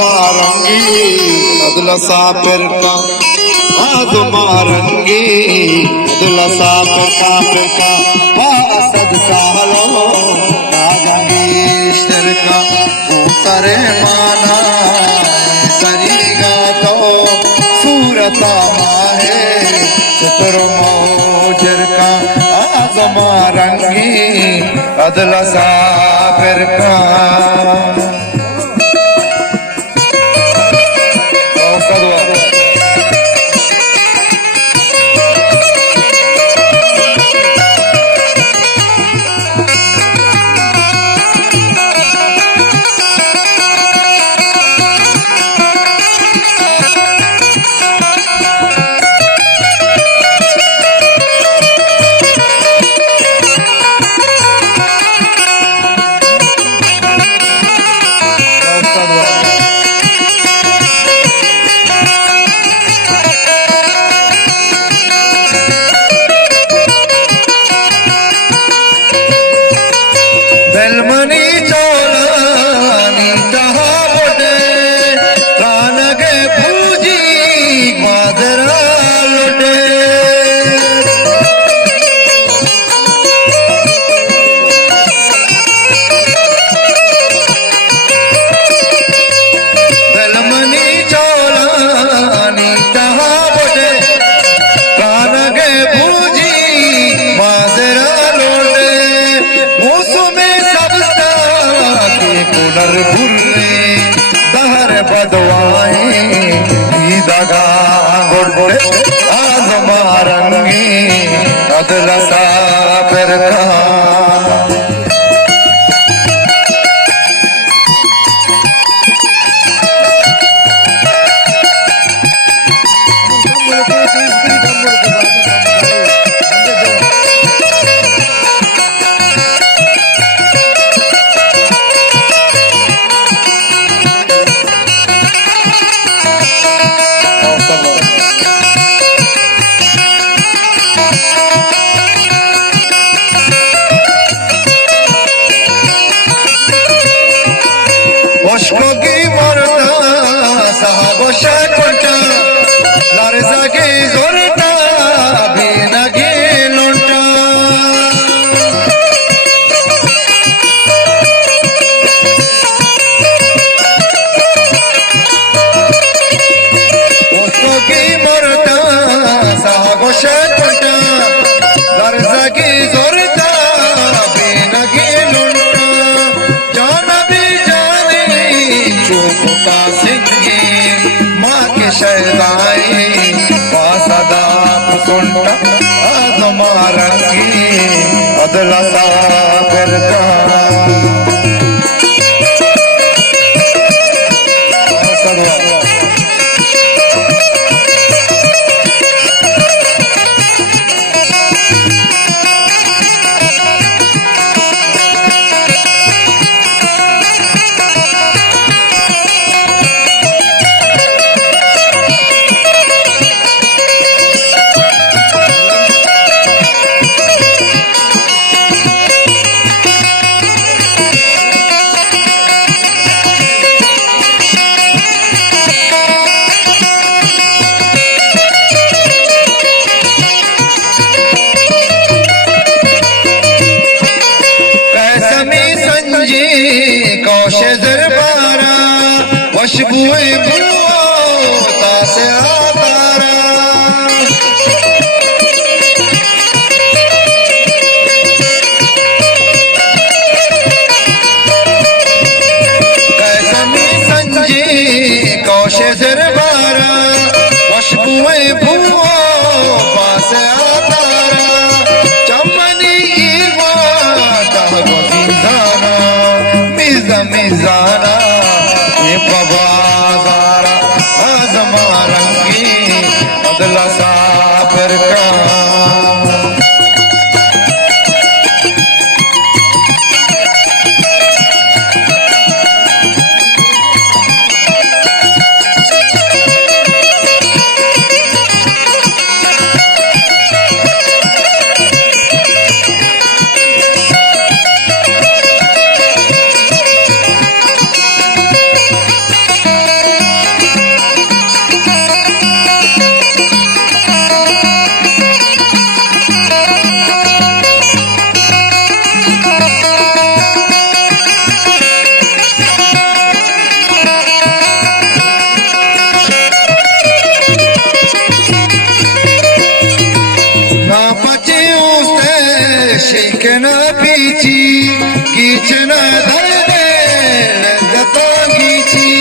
मारंगी अदलसा फिरका मारंगी अदलसा फिरका असद कालो नागेश्वर का सरे माना सरी गातो सूरता माहे चतुर मोजर का मारंगी अदलसा फिरका अदलसा फिरका Oshkogi morta sahabo shakonta larzage zorta binage lonta Oshkogi morta sahabo shakonta larzage zorta binage lonta jana का सिंगी माँ के शहदाई सदा सुनता मारंगी अदलसा फिरका कौशे दरबारा खुशबुए बुता से आतारा कैसमी संजी कौशे दरबारा खुशबुए बुता से आतारा चमनी माता गोजीदाना मिजाना ये बाजारा दर्द दतांगीची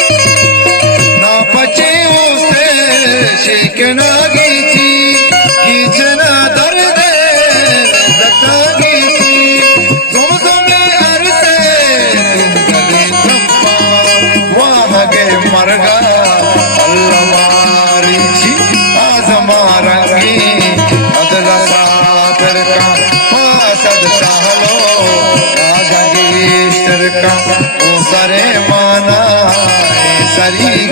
ना पचे उसे शिकना गीची कीचना दर्द दतांगीची तुमने अरसे तुम गली थप्पा वाह गे मरगा अल्लाह मारीची आज मारंगी अदला साबर का फासद चाहलो आगंगेश्वर का ओ सरे माना सरी